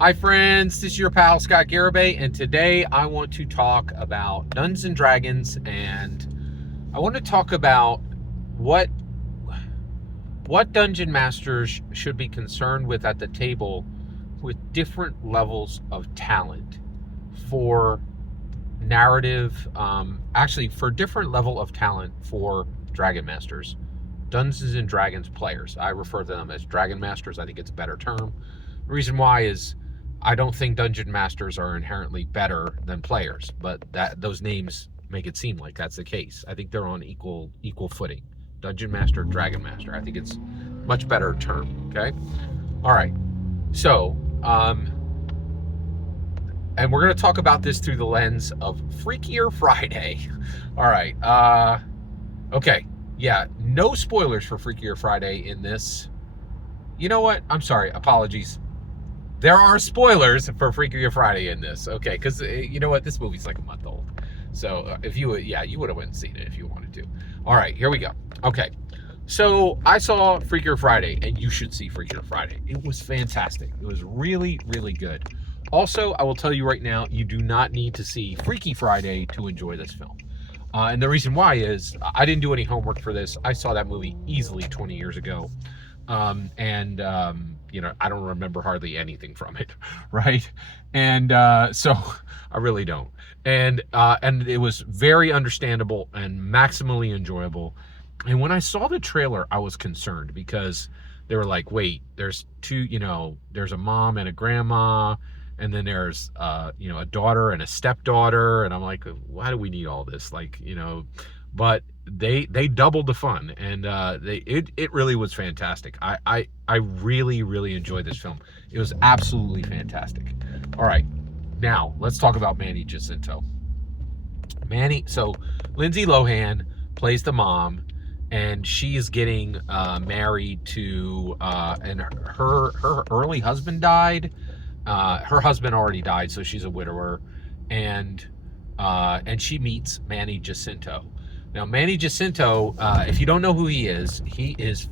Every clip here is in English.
Hi friends, this is your pal Scott Garibay, and today I want to talk about Dungeons and Dragons, and I want to talk about what dungeon masters should be concerned with at the table with different levels of talent for narrative, actually for different level of talent for Dragon Masters, Dungeons and Dragons players. I refer to them as Dragon Masters. I think it's a better term. The reason why is I don't think dungeon masters are inherently better than players, but that those names make it seem like that's the case. I think they're on equal footing. Dungeon master, dragon master. I think it's much better term. Okay. All right. So, and we're going to talk about this through the lens of Freakier Friday. All right. Okay. Yeah. No spoilers for Freakier Friday in this. You know what? I'm sorry. Apologies. There are spoilers for Freakier Friday in this, okay? Because you know what, this movie's like a month old, so if you would, yeah, you would have went and seen it if you wanted to. All right, here we go. Okay, so I saw Freakier Friday, and you should see Freakier Friday. It was fantastic. It was really, really good. Also, I will tell you right now, you do not need to see Freaky Friday to enjoy this film. And the reason why is I didn't do any homework for this. I saw that movie easily 20 years ago. You know, I don't remember hardly anything from it, right? And so I really don't. And it was very understandable and maximally enjoyable. And when I saw the trailer, I was concerned because they were like, wait, there's two, you know, there's a mom and a grandma, and then there's you know, a daughter and a stepdaughter, and I'm like, why do we need all this? Like, you know, but they doubled the fun, and it really was fantastic. I really enjoyed this film. It was absolutely fantastic. All right, now let's talk about Manny Jacinto. So Lindsay Lohan plays the mom, and she is getting married to and her early husband died. Her husband already died, so she's a widower, and she meets Manny Jacinto. Now, Manny Jacinto, if you don't know who he is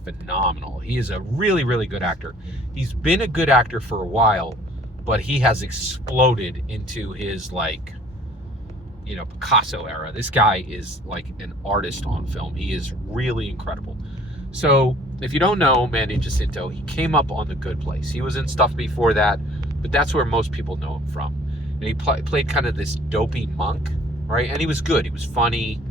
phenomenal. He is a really, really good actor. He's been a good actor for a while, but he has exploded into his, like, you know, Picasso era. This guy is like an artist on film. He is really incredible. So, if you don't know Manny Jacinto, he came up on The Good Place. He was in stuff before that, but that's where most people know him from. And he played kind of this dopey monk, right? And he was good. He was funny.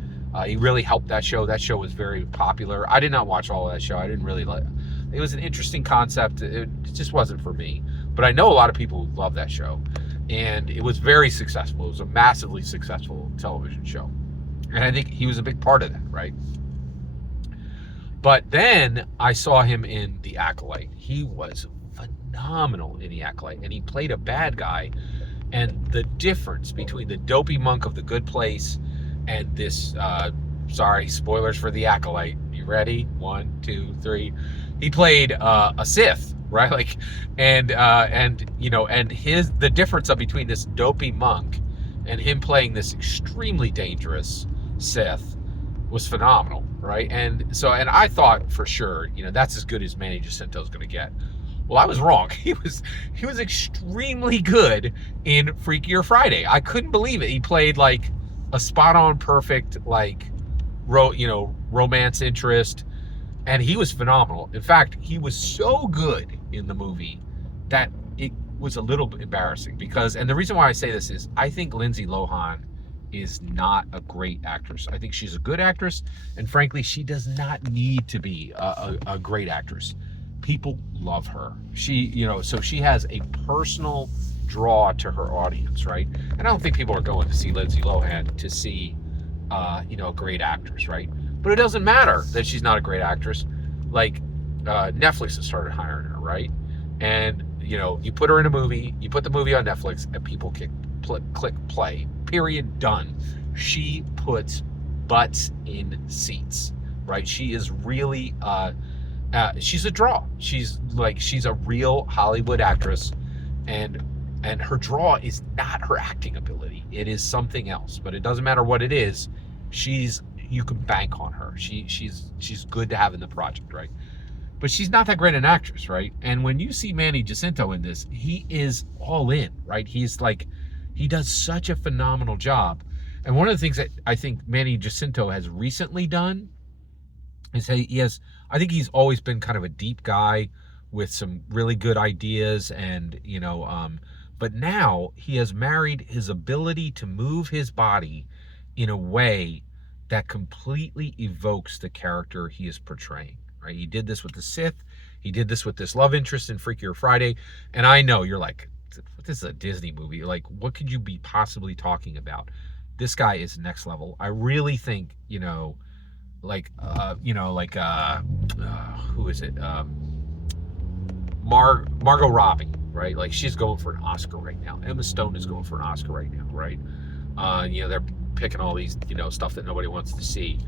He really helped that show. That show was very popular. I did not watch all of that show. I didn't really like it. It was an interesting concept. It just wasn't for me. But I know a lot of people who love that show. And it was very successful. It was a massively successful television show. And I think he was a big part of that, right? But then I saw him in The Acolyte. He was phenomenal in The Acolyte. And he played a bad guy. And the difference between the dopey monk of The Good Place and this, sorry, spoilers for The Acolyte. You ready? 1, 2, 3. He played a Sith, right? Like, and you know, and the difference between this dopey monk and him playing this extremely dangerous Sith was phenomenal, right? And so, and I thought for sure, you know, that's as good as Manny Jacinto's going to get. Well, I was wrong. He was extremely good in Freakier Friday. I couldn't believe it. He played like a spot-on perfect, like, romance interest, and he was phenomenal. In fact, he was so good in the movie that it was a little bit embarrassing because, and the reason why I say this is I think Lindsay Lohan is not a great actress. I think she's a good actress, and frankly, she does not need to be a great actress. People love her. She, you know, so she has a personal draw to her audience, right? And I don't think people are going to see Lindsay Lohan to see, you know, a great actress, right? But it doesn't matter that she's not a great actress. Like, Netflix has started hiring her, right? And, you know, you put her in a movie, you put the movie on Netflix, and people click play. Period. Done. She puts butts in seats, right? She is really, she's a draw. She's a real Hollywood actress, and her draw is not her acting ability. It is something else, but it doesn't matter what it is. You can bank on her. She's good to have in the project, right? but she's not that great an actress, right? And when you see Manny Jacinto in this, he is all in, right? He's like, he does such a phenomenal job. And one of the things that I think Manny Jacinto has recently done is he has, I think he's always been kind of a deep guy with some really good ideas, and but now he has married his ability to move his body in a way that completely evokes the character he is portraying, right? He did this with the Sith. He did this with this love interest in Freakier Friday. And I know you're like, this is a Disney movie. Like, what could you be possibly talking about? This guy is next level. I really think, who is it? Margot Robbie, right? Like, she's going for an Oscar right now. Emma Stone is going for an Oscar right now, right? They're picking all these, stuff that nobody wants to see.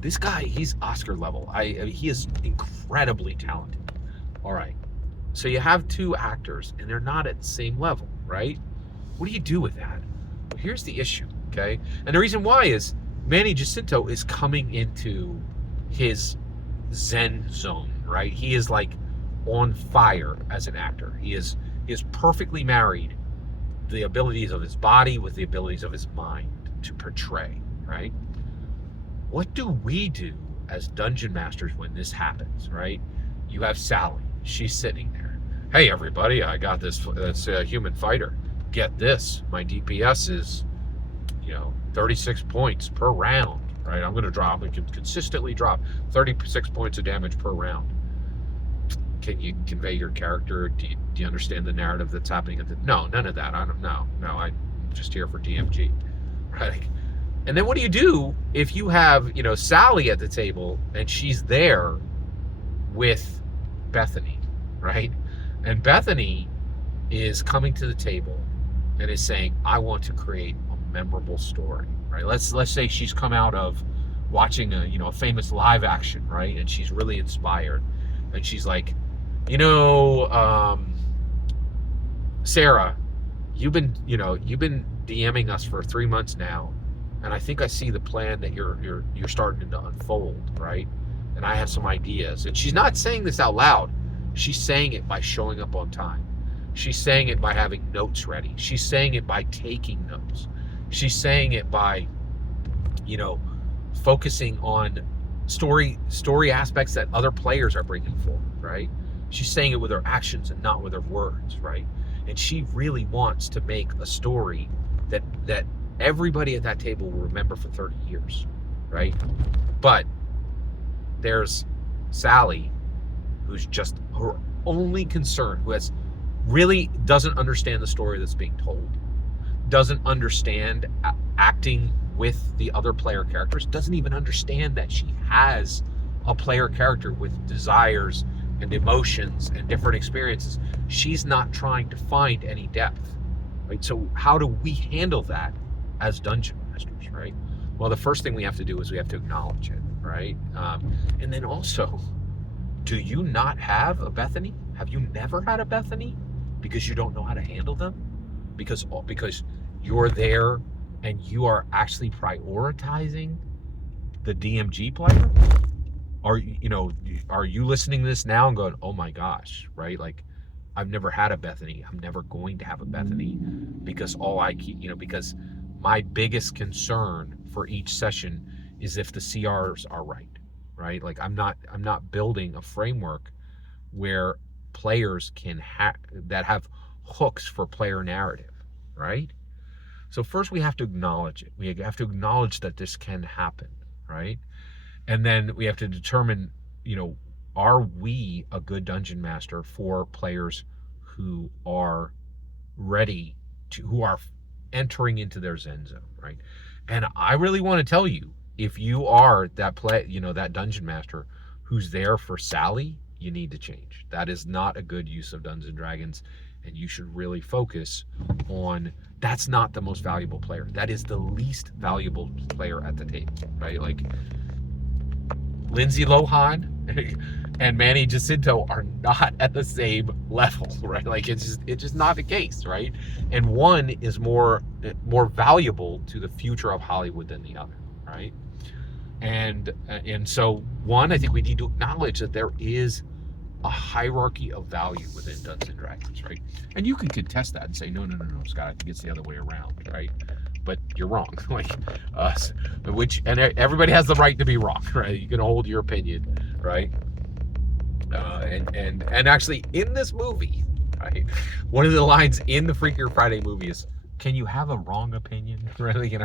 This guy, he's Oscar level. He is incredibly talented. All right. So you have two actors, and they're not at the same level, right? What do you do with that? Here's the issue, okay? And the reason why is Manny Jacinto is coming into his Zen zone, right? He is like on fire as an actor. He is perfectly married the abilities of his body with the abilities of his mind to portray, right? What do we do as dungeon masters when this happens, right? You have Sally. She's sitting there. Hey, everybody, I got this human fighter. Get this. My DPS is, 36 points per round, right? I'm going to drop. It can consistently drop 36 points of damage per round. Can you convey your character? Do you understand the narrative that's happening? No, none of that. I don't know. No, I'm just here for DMG, right? And then what do you do if you have, Sally at the table and she's there with Bethany, right? And Bethany is coming to the table and is saying, I want to create a memorable story, right? Let's say she's come out of watching a famous live action, right? And she's really inspired. And she's like, Sarah, you've been DMing us for 3 months now, and I think I see the plan that you're starting to unfold, right? And I have some ideas. And she's not saying this out loud. She's saying it by showing up on time. She's saying it by having notes ready. She's saying it by taking notes. She's saying it by, focusing on story aspects that other players are bringing forward, right? She's saying it with her actions and not with her words, right? And she really wants to make a story that everybody at that table will remember for 30 years, right? But there's Sally, who's just her only concern, who really doesn't understand the story that's being told, doesn't understand acting with the other player characters, doesn't even understand that she has a player character with desires and emotions and different experiences. She's not trying to find any depth, right? So how do we handle that as dungeon masters, right? Well, the first thing we have to do is we have to acknowledge it, right? And then also, do you not have a Bethany? Have you never had a Bethany because you don't know how to handle them? Because you're there and you are actually prioritizing the DMG player? Are you listening to this now and going, oh my gosh, right? Like, I've never had a Bethany. I'm never going to have a Bethany because because my biggest concern for each session is if the CRs are right? Like, I'm not building a framework where players that have hooks for player narrative, right? So first we have to acknowledge it. We have to acknowledge that this can happen, right? And then we have to determine, are we a good dungeon master for players who are ready who are entering into their Zen zone, right? And I really want to tell you, if you are that dungeon master who's there for Sally, you need to change. That is not a good use of Dungeons and Dragons, and you should really focus on, that's not the most valuable player. That is the least valuable player at the table, right? Like, Lindsay Lohan and Manny Jacinto are not at the same level, right? Like, it's just not the case, right? And one is more valuable to the future of Hollywood than the other, right? And so one, I think we need to acknowledge that there is a hierarchy of value within Dungeons and Dragons, right? And you can contest that and say, no, Scott, I think it's the other way around, right? But you're wrong. And everybody has the right to be wrong, right? You can hold your opinion, right? And actually, in this movie, right, one of the lines in the Freakier Friday movie is, "Can you have a wrong opinion?" Really,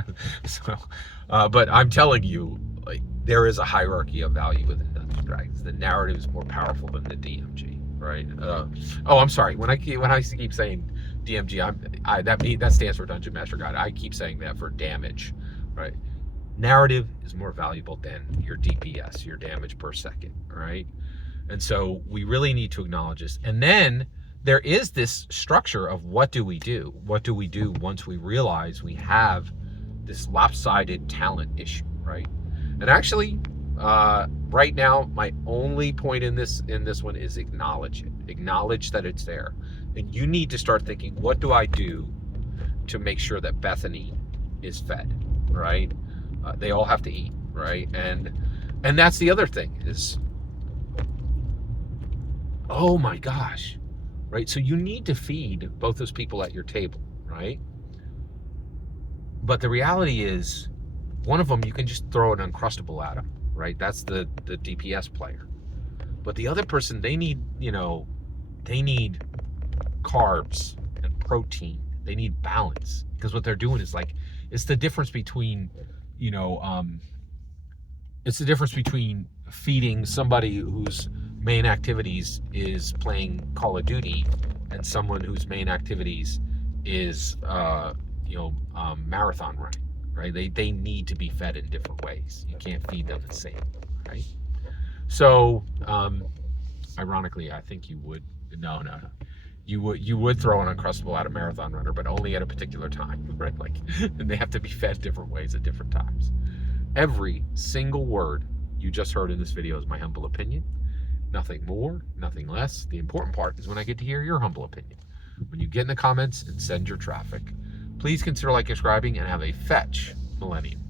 So, but I'm telling you, like, there is a hierarchy of value within Dungeons and Dragons. The narrative is more powerful than the DMG, right? I'm sorry. When I keep saying DMG, that stands for Dungeon Master Guide. I keep saying that for damage, right? Narrative is more valuable than your DPS, your damage per second, right? And so we really need to acknowledge this. And then there is this structure of what do we do? What do we do once we realize we have this lopsided talent issue, right? And actually, right now, my only point in this one is acknowledge it. Acknowledge that it's there. And you need to start thinking, what do I do to make sure that Bethany is fed, right? They all have to eat, right? And that's the other thing is, oh my gosh, right? So you need to feed both those people at your table, right? But the reality is, one of them, you can just throw an Uncrustable at them, right? That's the DPS player. But the other person, they need carbs and protein. They need balance, because what they're doing is like, it's the difference between, it's the difference between feeding somebody whose main activities is playing Call of Duty and someone whose main activities is marathon running, right? They need to be fed in different ways. You can't feed them the same, right? So ironically, I think you would you would throw an Uncrustable at a marathon runner, but only at a particular time, right? Like, and they have to be fed different ways at different times. Every single word you just heard in this video is my humble opinion. Nothing more, nothing less. The important part is when I get to hear your humble opinion. When you get in the comments and send your traffic, please consider subscribing, and have a fetch millennium.